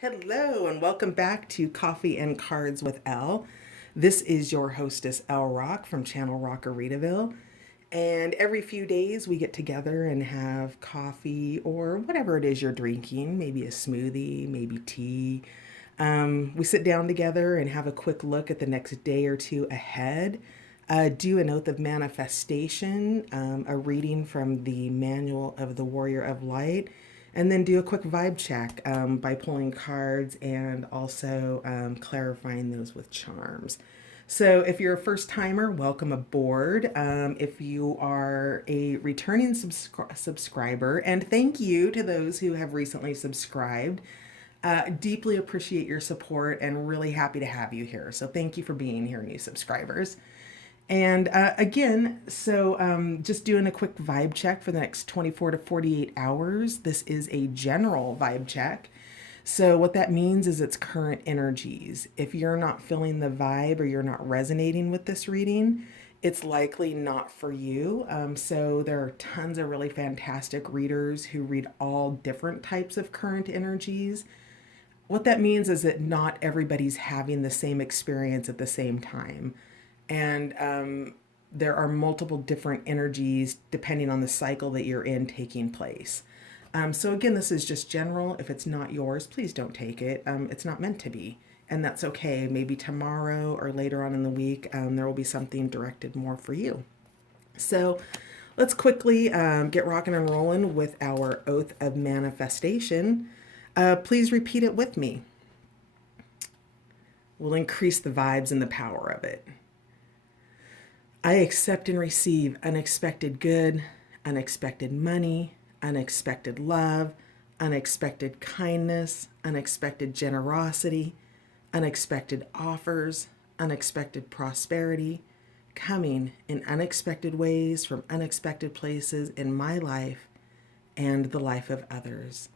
Hello, and welcome back to Coffee and Cards with Elle. This is your hostess, Elle Rock from Channel Rockaritaville. And every few days we get together and have coffee or whatever it is you're drinking, maybe a smoothie, maybe tea. We sit down together and have a quick look at the next day or two ahead. Do an oath of manifestation, a reading from the Manual of the Warrior of Light, and then do a quick vibe check by pulling cards and also clarifying those with charms. So, if you're a first timer, welcome aboard. If you are a returning subscriber, and thank you to those who have recently subscribed. Deeply appreciate your support and really happy to have you here. So, thank you for being here, new subscribers. And again, just doing a quick vibe check for the next 24 to 48 hours. This is a general vibe check. So, what that means is it's current energies. If you're not feeling the vibe or you're not resonating with this reading, it's likely not for you. So, there are tons of really fantastic readers who read all different types of current energies. What that means is that not everybody's having the same experience at the same time. And there are multiple different energies depending on the cycle that you're in taking place. So, again, this is just general. If it's not yours, please don't take it. It's not meant to be. And that's okay. Maybe tomorrow or later on in the week, there will be something directed more for you. So, let's quickly get rocking and rolling with our oath of manifestation. Please repeat it with me. We'll increase the vibes and the power of it. I accept and receive unexpected good, unexpected money, unexpected love, unexpected kindness, unexpected generosity, unexpected offers, unexpected prosperity, coming in unexpected ways from unexpected places in my life and the life of others.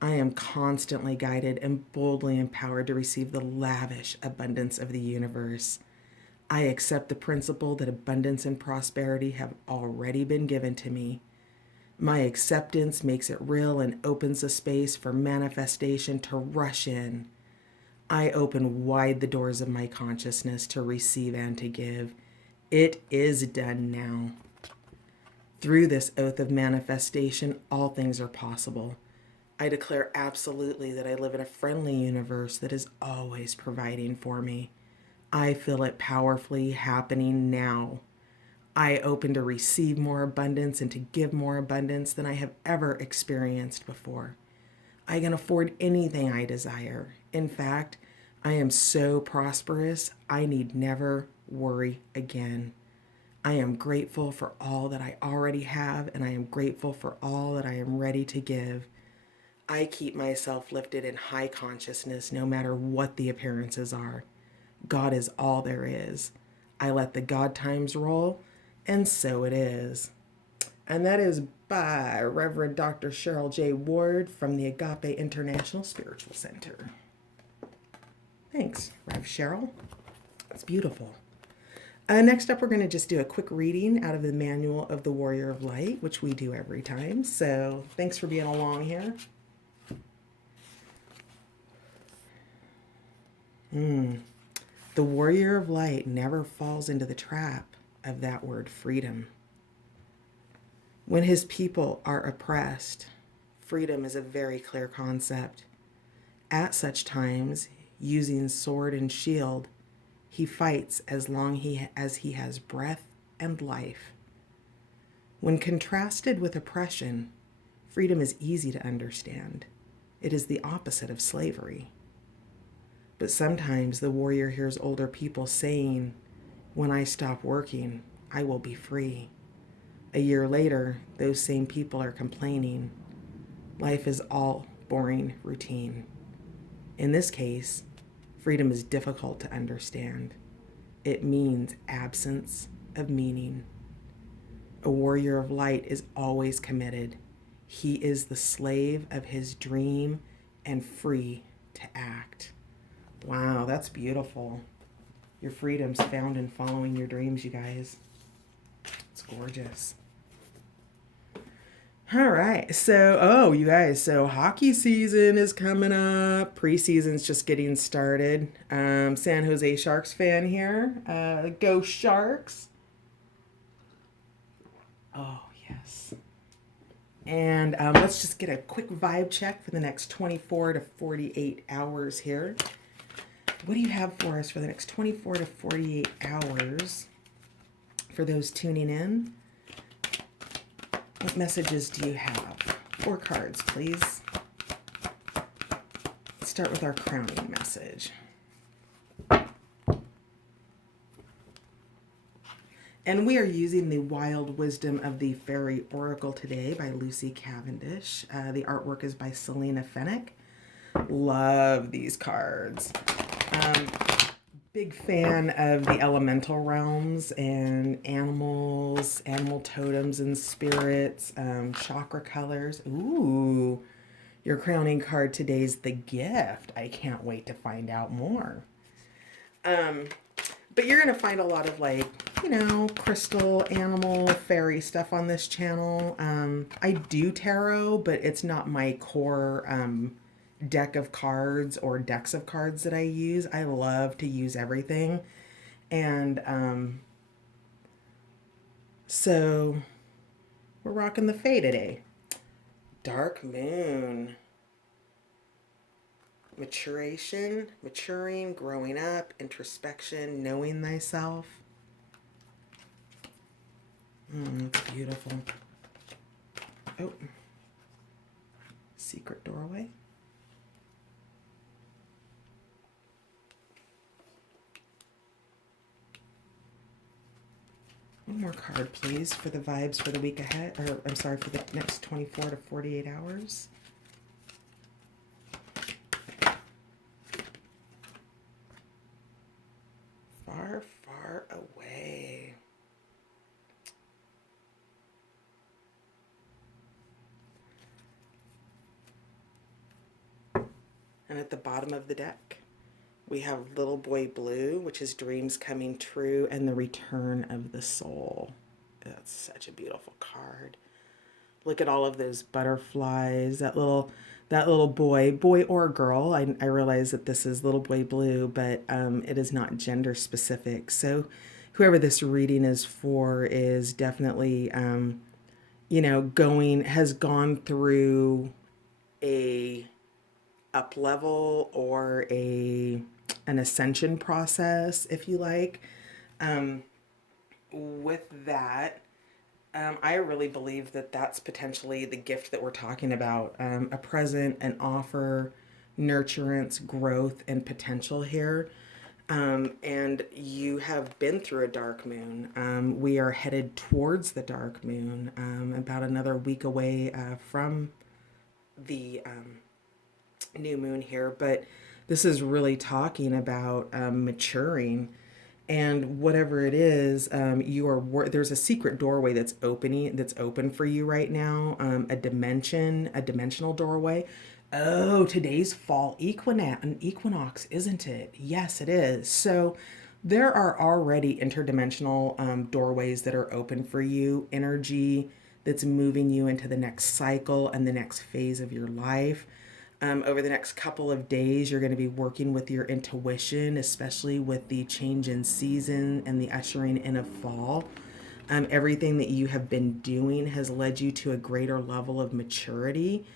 I am constantly guided and boldly empowered to receive the lavish abundance of the universe. I accept the principle that abundance and prosperity have already been given to me. My acceptance makes it real and opens a space for manifestation to rush in. I open wide the doors of my consciousness to receive and to give. It is done now. Through this oath of manifestation, all things are possible. I declare absolutely that I live in a friendly universe that is always providing for me. I feel it powerfully happening now. I open to receive more abundance and to give more abundance than I have ever experienced before. I can afford anything I desire. In fact, I am so prosperous, I need never worry again. I am grateful for all that I already have, and I am grateful for all that I am ready to give. I keep myself lifted in high consciousness no matter what the appearances are. God is all there is. I let the God times roll, and so it is. And that is by Reverend Dr. Cheryl J. Ward from the Agape International Spiritual Center. Thanks, Rev Cheryl. That's beautiful. Next up, we're going to just do a quick reading out of the Manual of the Warrior of Light, which we do every time. So thanks for being along here. The warrior of light never falls into the trap of that word freedom. When his people are oppressed, freedom is a very clear concept. At such times, using sword and shield, he fights as long as he has breath and life. When contrasted with oppression, freedom is easy to understand. It is the opposite of slavery. But sometimes the warrior hears older people saying, "When I stop working, I will be free." A year later, those same people are complaining. Life is all boring routine. In this case, freedom is difficult to understand. It means absence of meaning. A warrior of light is always committed. He is the slave of his dream and free to act. Wow, that's beautiful. Your freedom's found in following your dreams, you guys. It's gorgeous. All right. You guys, so hockey season is coming up. Preseason's just getting started. San Jose Sharks fan here. Go Sharks. Oh, yes. And let's just get a quick vibe check for the next 24 to 48 hours here. What do you have for us for the next 24 to 48 hours for those tuning in? What messages do you have? 4 cards, please. Let's start with our crowning message. And we are using the Wild Wisdom of the Fairy Oracle today by Lucy Cavendish. The artwork is by Selena Fennick. Love these cards. Big fan of the elemental realms and animals, animal totems and spirits, chakra colors. Ooh, your crowning card today is the gift. I can't wait to find out more. But you're going to find a lot of crystal, animal, fairy stuff on this channel. I do tarot, but it's not my core deck of cards or decks of cards that I use. I love to use everything. And so we're rocking the Fae today. Dark Moon. Maturation, maturing, growing up, introspection, knowing thyself. That's beautiful. Oh, secret doorway. One more card, please, for the vibes for the week ahead, or I'm sorry, for the next 24 to 48 hours. Far, far away. And at the bottom of the deck, we have Little Boy Blue, which is dreams coming true, and the return of the soul. That's such a beautiful card. Look at all of those butterflies, that little boy or girl. I realize that this is Little Boy Blue, but it is not gender specific. So whoever this reading is for is definitely, has gone through a up level or an ascension process, if you like. With that, I really believe that that's potentially the gift that we're talking about, a present, an offer, nurturance, growth, and potential here. And you have been through a dark moon. We are headed towards the dark moon, about another week away from the new moon here. But this is really talking about maturing. And whatever it is, there's a secret doorway that's open for you right now. A dimensional doorway. Oh, today's fall equinox, isn't it? Yes, it is. So there are already interdimensional doorways that are open for you. Energy that's moving you into the next cycle and the next phase of your life. Over the next couple of days, you're going to be working with your intuition, especially with the change in season and the ushering in of fall. Everything that you have been doing has led you to a greater level of maturity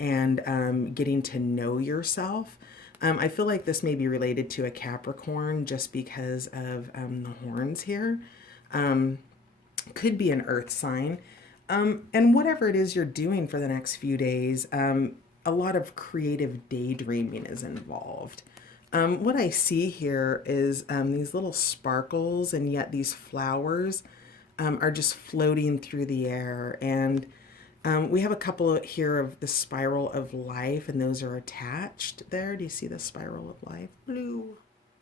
and getting to know yourself. I feel like this may be related to a Capricorn just because of the horns here. Could be an earth sign. And whatever it is you're doing for the next few days, a lot of creative daydreaming is involved. What I see here is these little sparkles, and yet these flowers are just floating through the air. And we have a couple here of the spiral of life, and those are attached there. Do you see the spiral of life? Blue.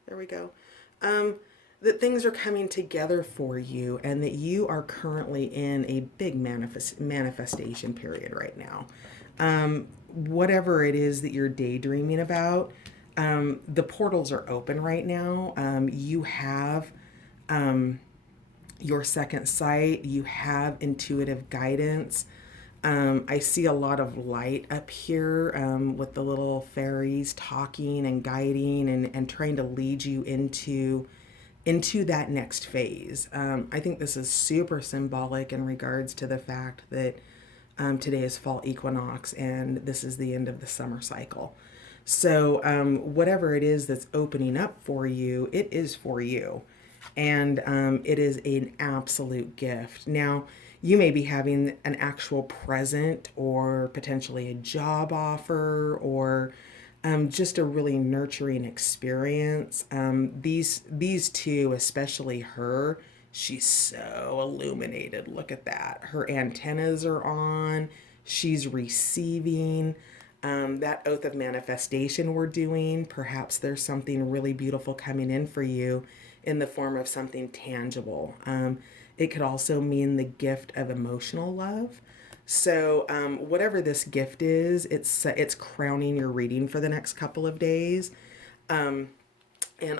There we go. That things are coming together for you, and that you are currently in a big manifestation period right now. Whatever it is that you're daydreaming about, the portals are open right now. You have your second sight, you have intuitive guidance. I see a lot of light up here with the little fairies talking and guiding and trying to lead you into that next phase. I think this is super symbolic in regards to the fact that today is fall equinox and this is the end of the summer cycle. So, whatever it is that's opening up for you, it is for you. And it is an absolute gift. Now, you may be having an actual present or potentially a job offer or just a really nurturing experience. These two, especially her, she's so illuminated. Look at that. Her antennas are on. She's receiving. That oath of manifestation we're doing, perhaps there's something really beautiful coming in for you in the form of something tangible. It could also mean the gift of emotional love. So, whatever this gift is, it's crowning your reading for the next couple of days, and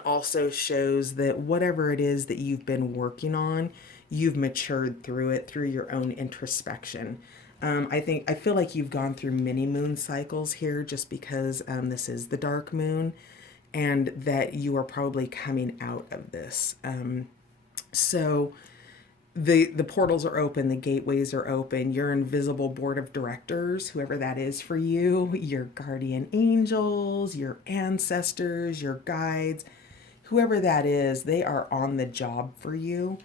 also shows that whatever it is that you've been working on, you've matured through it through your own introspection. I feel like you've gone through many moon cycles here, just because this is the dark moon, and that you are probably coming out of this. So the portals are open, the gateways are open, your invisible board of directors, whoever that is for you, your guardian angels, your ancestors, your guides, whoever that is, they are on the job for you.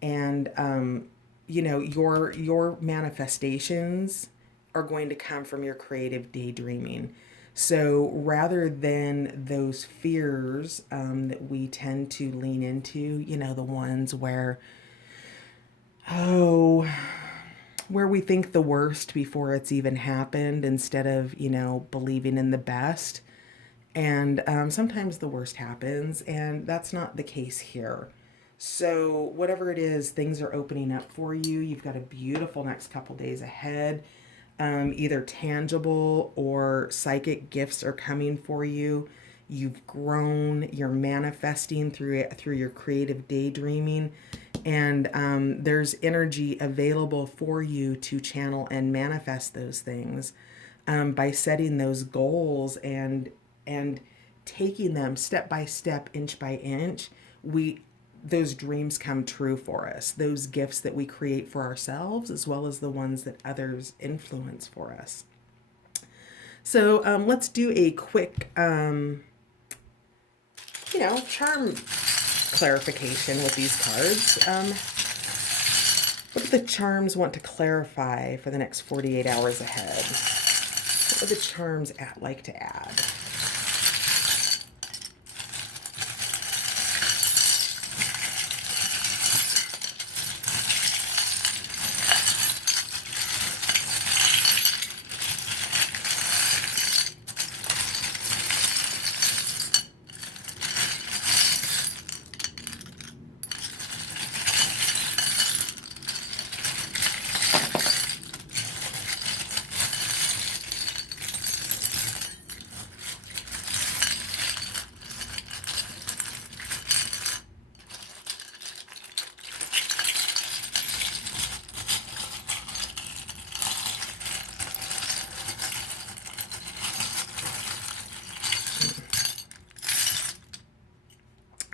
And your manifestations are going to come from your creative daydreaming. So rather than those fears that we tend to lean into, the ones oh, where we think the worst before it's even happened instead of, believing in the best. And sometimes the worst happens, and that's not the case here. So, whatever it is, things are opening up for you. You've got a beautiful next couple days ahead. Either tangible or psychic gifts are coming for you. You've grown, you're manifesting through it, through your creative daydreaming, and there's energy available for you to channel and manifest those things by setting those goals and taking them step by step, inch by inch. Those dreams come true for us, those gifts that we create for ourselves, as well as the ones that others influence for us. So let's do a quick, charm clarification with these cards. What do the charms want to clarify for the next 48 hours ahead? What would the charms like to add?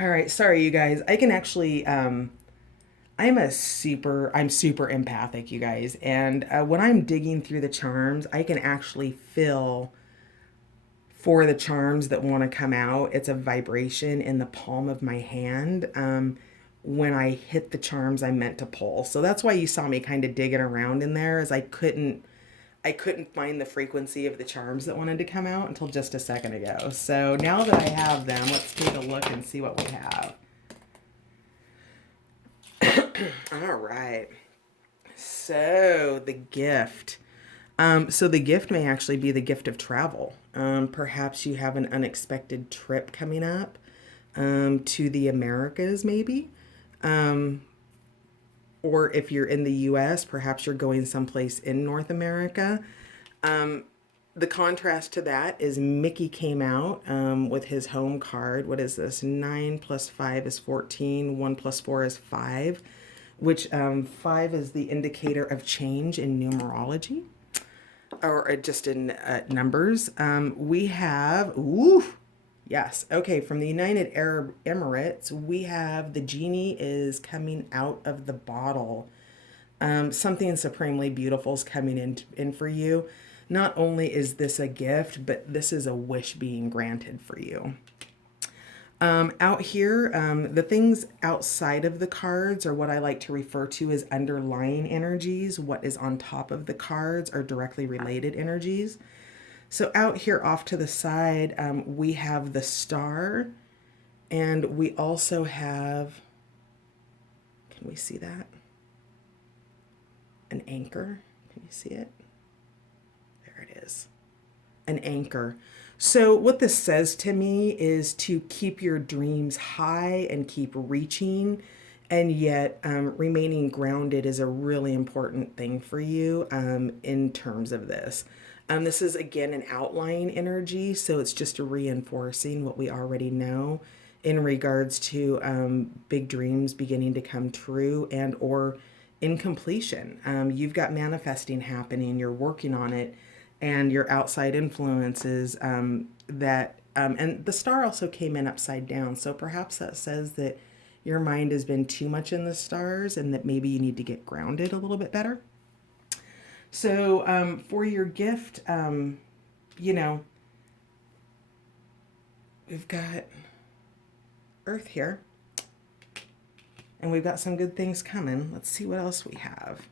All right, sorry you guys. I can actually I'm super empathic, you guys. And when I'm digging through the charms, I can actually feel for the charms that want to come out. It's a vibration in the palm of my hand when I hit the charms I meant to pull. So that's why you saw me kind of digging around in there, as I couldn't find the frequency of the charms that wanted to come out until just a second ago. So now that I have them, let's take a look and see what we have. All right. So the gift. So the gift may actually be the gift of travel. Perhaps you have an unexpected trip coming up to the Americas, maybe. Or if you're in the US, perhaps you're going someplace in North America. The contrast to that is Mickey came out with his home card. What is this? 9 plus 5 is 14. 1 plus 4 is 5. which 5 is the indicator of change in numerology, or just in numbers. We have, ooh, yes, okay, from the United Arab Emirates, we have the genie is coming out of the bottle. Something supremely beautiful is coming in for you. Not only is this a gift, but this is a wish being granted for you. Out here, the things outside of the cards are what I like to refer to as underlying energies. What is on top of the cards are directly related energies. So out here off to the side, we have the star, and we also have, can we see that? An anchor. Can you see it? There it is. An anchor. So what this says to me is to keep your dreams high and keep reaching, and yet remaining grounded is a really important thing for you in terms of this. This is again an outlying energy, so it's just reinforcing what we already know in regards to big dreams beginning to come true and or in completion. You've got manifesting happening, you're working on it, and your outside influences and the star also came in upside down. So perhaps that says that your mind has been too much in the stars and that maybe you need to get grounded a little bit better. So for your gift, we've got Earth here. And we've got some good things coming. Let's see what else we have.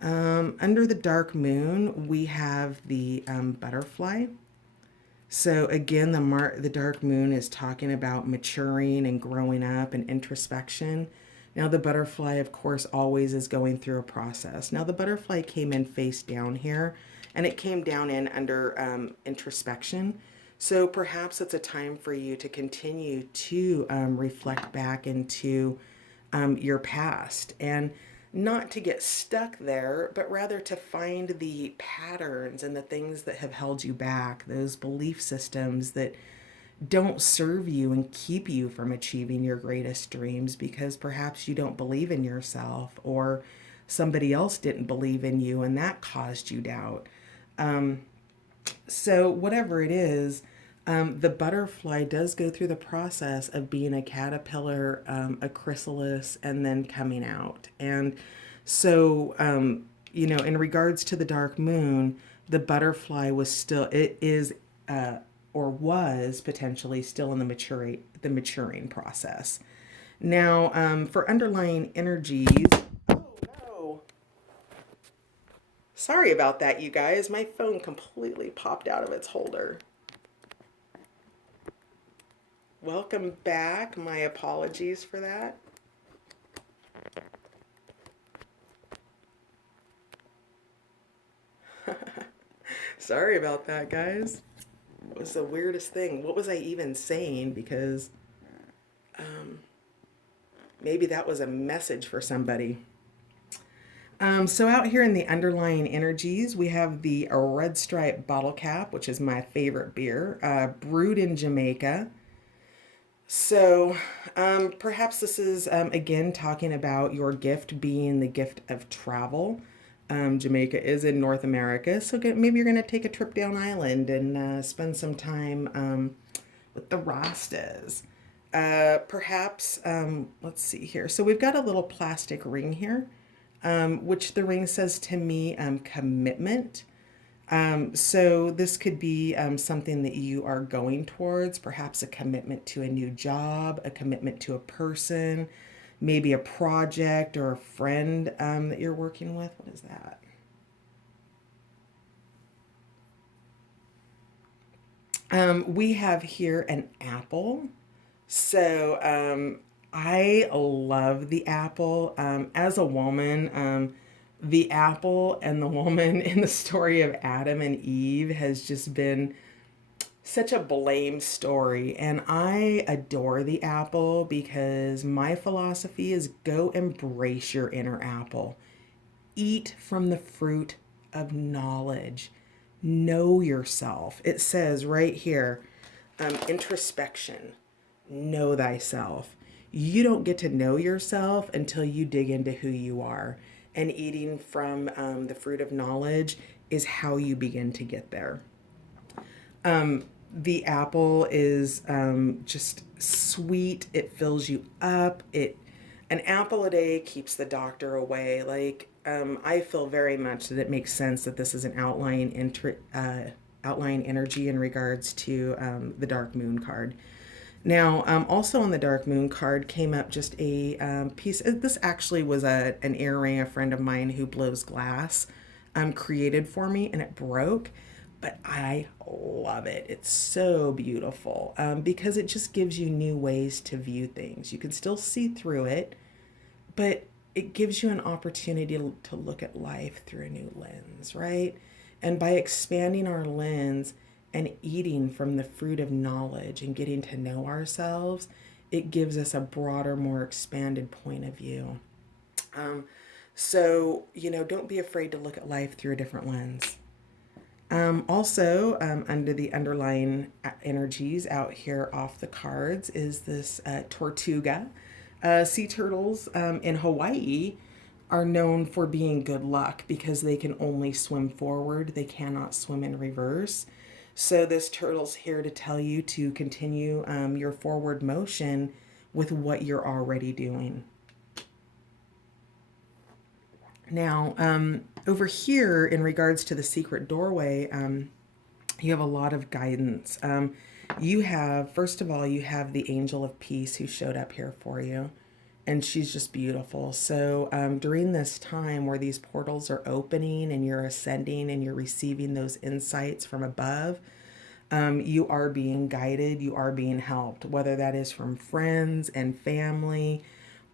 Under the dark moon, we have the butterfly. So again, the dark moon is talking about maturing and growing up and introspection. Now the butterfly, of course, always is going through a process. Now the butterfly came in face down here, and it came down in under introspection. So perhaps it's a time for you to continue to reflect back into your past, and not to get stuck there, but rather to find the patterns and the things that have held you back, those belief systems that don't serve you and keep you from achieving your greatest dreams because perhaps you don't believe in yourself or somebody else didn't believe in you and that caused you doubt. So whatever it is, the butterfly does go through the process of being a caterpillar, a chrysalis, and then coming out. And so, in regards to the dark moon, the butterfly was still, it is, or was potentially still in the maturing process. Now, for underlying energies, oh no. Sorry about that, you guys. My phone completely popped out of its holder. Welcome back. My apologies for that. Sorry about that, guys. It was the weirdest thing. What was I even saying? Because maybe that was a message for somebody. So out here in the underlying energies, we have the Red Stripe Bottle Cap, which is my favorite beer, brewed in Jamaica. So perhaps this is, again, talking about your gift being the gift of travel. Jamaica is in North America, so maybe you're going to take a trip down island and spend some time with the Rastas. Perhaps, let's see here. So we've got a little plastic ring here, which the ring says to me commitment. So this could be something that you are going towards, perhaps a commitment to a new job, a commitment to a person, maybe a project or a friend that you're working with. What is that? We have here an apple. So I love the apple. As a woman, the apple and the woman in the story of Adam and Eve has just been such a blame story. And I adore the apple because my philosophy is go embrace your inner apple. Eat from the fruit of knowledge. Know yourself. It says right here, introspection. Know thyself. You don't get to know yourself until you dig into who you are. And eating from the fruit of knowledge is how you begin to get there. The apple is just sweet. It fills you up. An apple a day keeps the doctor away. I feel very much that it makes sense that this is an outlying energy in regards to the dark moon card. Now, also on the dark moon card came up just a piece. This actually was an earring a friend of mine who blows glass created for me, and it broke. But I love it. It's so beautiful because it just gives you new ways to view things. You can still see through it, but it gives you an opportunity to look at life through a new lens, right? And by expanding our lens and eating from the fruit of knowledge and getting to know ourselves, it gives us a broader, more expanded point of view. So, don't be afraid to look at life through a different lens. Also, under the underlying energies out here off the cards is this Tortuga. Sea turtles in Hawaii are known for being good luck because they can only swim forward, they cannot swim in reverse. So, this turtle's here to tell you to continue your forward motion with what you're already doing. Now, over here, in regards to the secret doorway, you have a lot of guidance. First of all, you have the angel of peace who showed up here for you, and she's just beautiful. So during this time where these portals are opening and you're ascending and you're receiving those insights from above, you are being guided, you are being helped, whether that is from friends and family,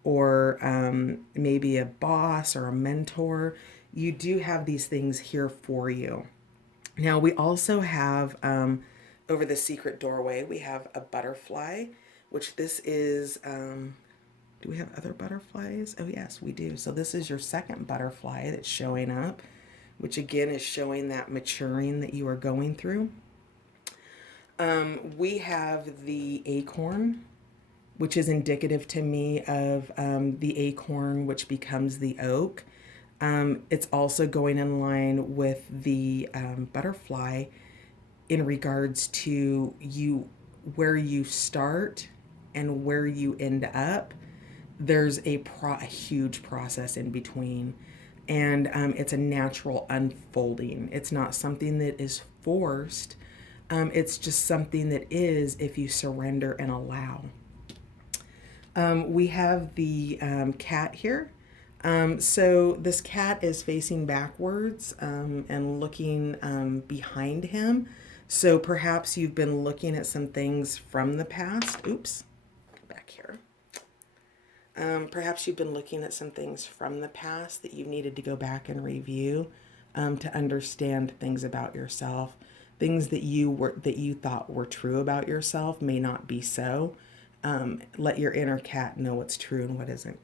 or maybe a boss or a mentor. You do have these things here for you. Now, we also have over the secret doorway, we have a butterfly, which this is. Do we have other butterflies? Oh, yes, we do. So, this is your second butterfly that's showing up, which again is showing that maturing that you are going through. We have the acorn, which is indicative to me of the acorn, which becomes the oak. It's also going in line with the butterfly in regards to where you start and where you end up. There's a huge process in between, and it's a natural unfolding. It's not something that is forced. It's just something that is if you surrender and allow. We have the cat here. So this cat is facing backwards and looking behind him. So perhaps you've been looking at some things from the past. Oops, back here. Perhaps you've been looking at some things from the past that you needed to go back and review to understand things about yourself. Things that you thought were true about yourself may not be so. Let your inner cat know what's true and what isn't.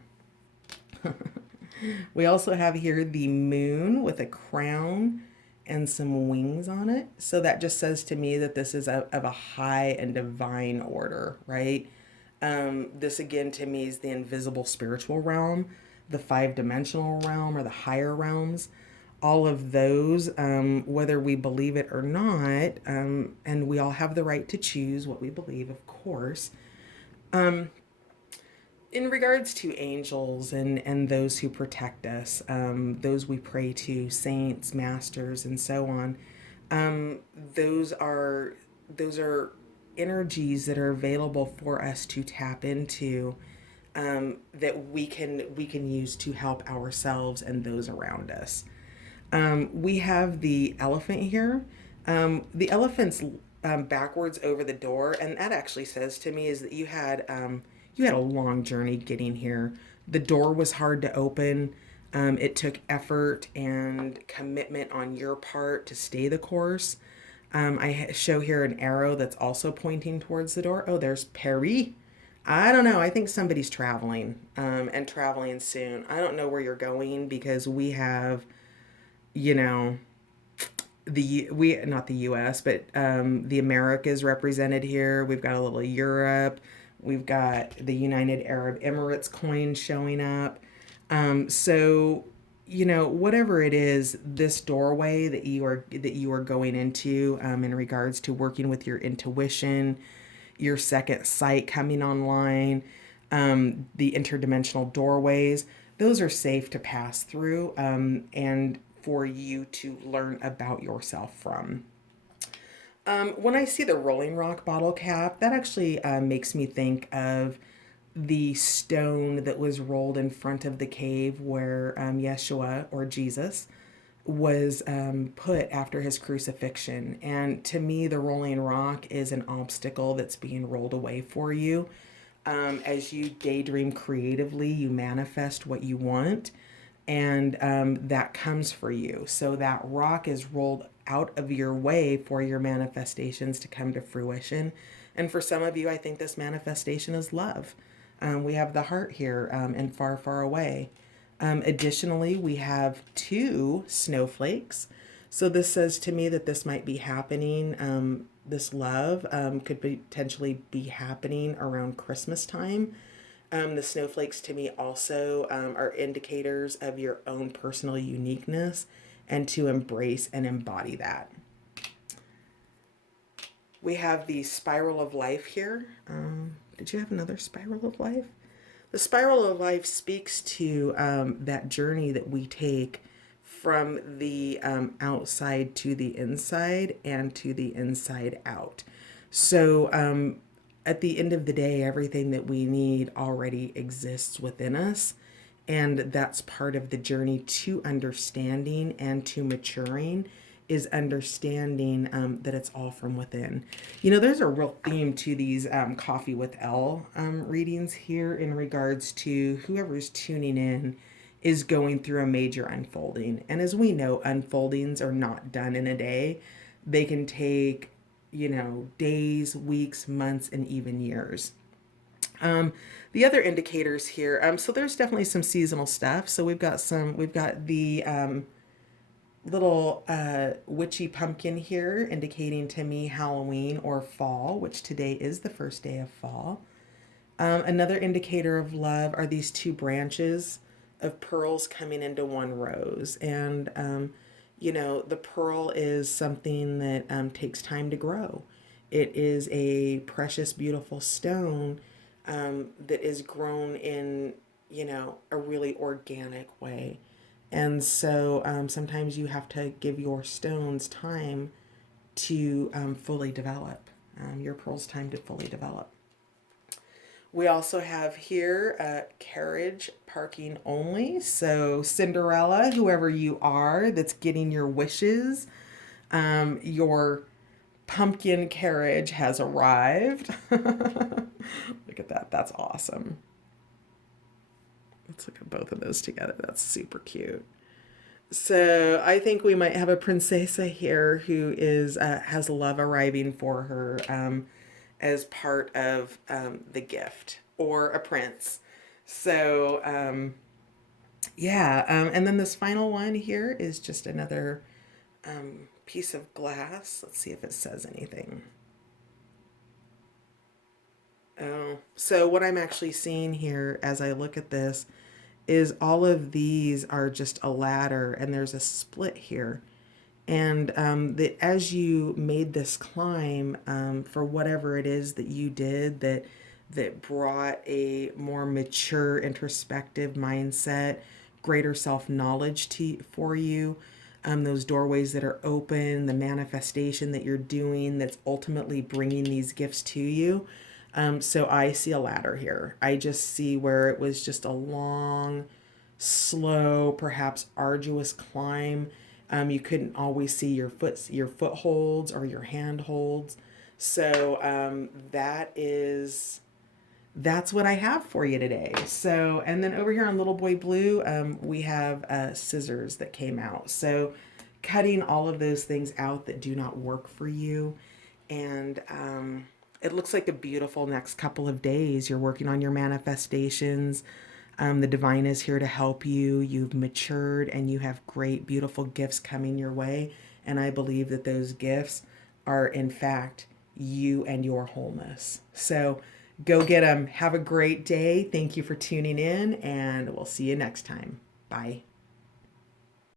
We also have here the moon with a crown and some wings on it. So that just says to me that this is of a high and divine order, right? This again to me is the invisible spiritual realm, the 5-dimensional realm, or the higher realms. All of those, whether we believe it or not, and we all have the right to choose what we believe, of course. In regards to angels and those who protect us, those we pray to, saints, masters, and so on, those are energies that are available for us to tap into, that we can use to help ourselves and those around us. We have the elephant here. The elephant's backwards over the door, and that actually says to me is that you had a long journey getting here. The door was hard to open. It took effort and commitment on your part to stay the course. I show here an arrow that's also pointing towards the door. Oh, there's Perry. I don't know. I think somebody's traveling and traveling soon. I don't know where you're going because we have, you know, not the US, but the Americas represented here. We've got a little Europe. We've got the United Arab Emirates coin showing up. So, whatever it is, this doorway that you are going into, in regards to working with your intuition, your second sight coming online, the interdimensional doorways, those are safe to pass through, and for you to learn about yourself from. When I see the Rolling Rock bottle cap, that actually makes me think of the stone that was rolled in front of the cave where Yeshua, or Jesus, was put after his crucifixion. And to me, the Rolling Rock is an obstacle that's being rolled away for you. As you daydream creatively, you manifest what you want, and that comes for you. So that rock is rolled out of your way for your manifestations to come to fruition. And for some of you, I think this manifestation is love. We have the heart here, and far, far away. Additionally, we have two snowflakes. So this says to me that this might be happening. This love could potentially be happening around Christmas time. The snowflakes to me also are indicators of your own personal uniqueness, and to embrace and embody that. We have the spiral of life here. Did you have another spiral of life? The spiral of life speaks to that journey that we take from the outside to the inside and to the inside out. So at the end of the day, everything that we need already exists within us. And that's part of the journey to understanding and to maturing, is understanding that it's all from within. There's a real theme to these Coffee with Elle readings here, in regards to whoever's tuning in is going through a major unfolding. And as we know, unfoldings are not done in a day. They can take, days, weeks, months, and even years. The other indicators here, so there's definitely some seasonal stuff. So we've got the little witchy pumpkin here, indicating to me Halloween or fall, which today is the first day of fall. Another indicator of love are these two branches of pearls coming into one rose. And, the pearl is something that takes time to grow. It is a precious, beautiful stone that is grown in, a really organic way. And so sometimes you have to give your stones time to fully develop, your pearls time to fully develop. We also have here carriage parking only. So Cinderella, whoever you are that's getting your wishes, your pumpkin carriage has arrived. Look at that. That's awesome. Let's look at both of those together. That's super cute. So I think we might have a princesa here who is has love arriving for her as part of the gift, or a prince. So and then this final one here is just another piece of glass. Let's see if it says anything. Oh, so what I'm actually seeing here as I look at this is all of these are just a ladder, and there's a split here. And that as you made this climb, for whatever it is that you did that brought a more mature, introspective mindset, greater self-knowledge for you, those doorways that are open, the manifestation that you're doing that's ultimately bringing these gifts to you. So I see a ladder here. I just see where it was just a long, slow, perhaps arduous climb. You couldn't always see your footholds or your handholds. So that's what I have for you today. So, and then over here on Little Boy Blue, we have scissors that came out. So cutting all of those things out that do not work for you. And it looks like a beautiful next couple of days. You're working on your manifestations. The divine is here to help you. You've matured and you have great, beautiful gifts coming your way. And I believe that those gifts are, in fact, you and your wholeness. So Go get them. Have a great day. Thank you for tuning in, and we'll see you next time. Bye.